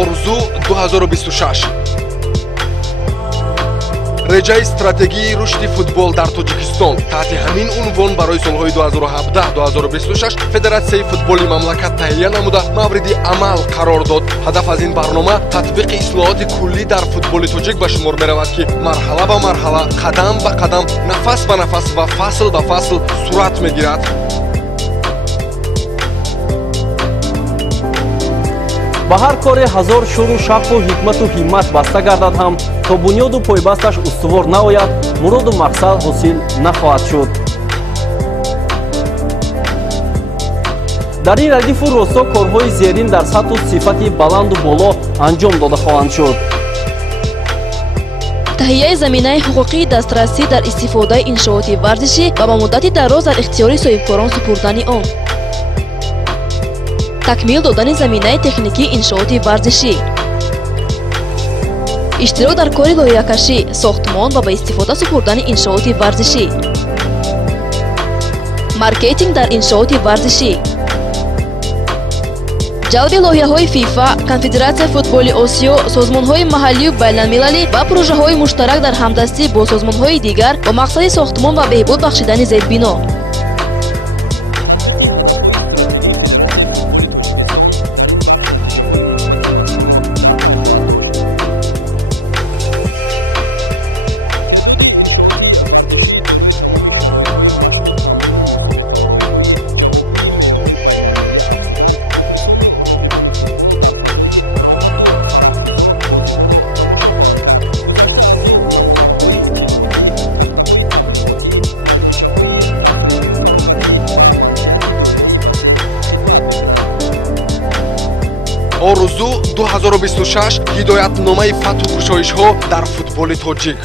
Орзу-26 реҷаи стратегии рушди футбол дар Тоҷикистон таҳти ҳамин унвон барои солҳои 2017-2026 Федератсияи футболи мамлакат таҳия намуда мавриди амал қарор дод. Ҳадаф аз ин барнома татбиқи ислоҳоти куллӣ дар футболи тоҷик ба шумор меравад, ки марҳала ба марҳала, қадам ба қадам, нафас ба нафас ва фасл ба фасл сурат мегирад. ба ҳар коре ҳазор шӯру шавқу ҳикмату ҳиммат баста гардад ҳам то бунёду пойбасташ устувор наояд, муроду мақсад ҳосил нахоҳад шуд. дар ин радифу росто корҳои зерин дар сатҳу сифати баланду боло анҷом дода хоҳанд шуд. таҳияи заминаи ҳуқуқии дастрасӣ дар истифодаи иншооти варзишӣ ва ба муддати дароз дар ихтиёри соҳибкорон супурдани он. такмил додани заминаи техникии иншооти варзишӣ, иштирок дар кори лоиҳакашӣ, сохтмон ва ба истифода супурдани иншооти варзишӣ, маркетинг дар иншооти варзишӣ, ҷалби лоиҳаҳои фифа, конфедератсияи футболи осиё, созмонҳои маҳаллию байналмилалӣ ва пурӯҷаҳои муштарак дар ҳамдастӣ бо созмонҳои дигар ба мақсади сохтмон ва беҳбуд бахшидани зеббино. Орзу-26 ҳидоятномаи фатҳу кушоишҳо дар футболи тоҷик.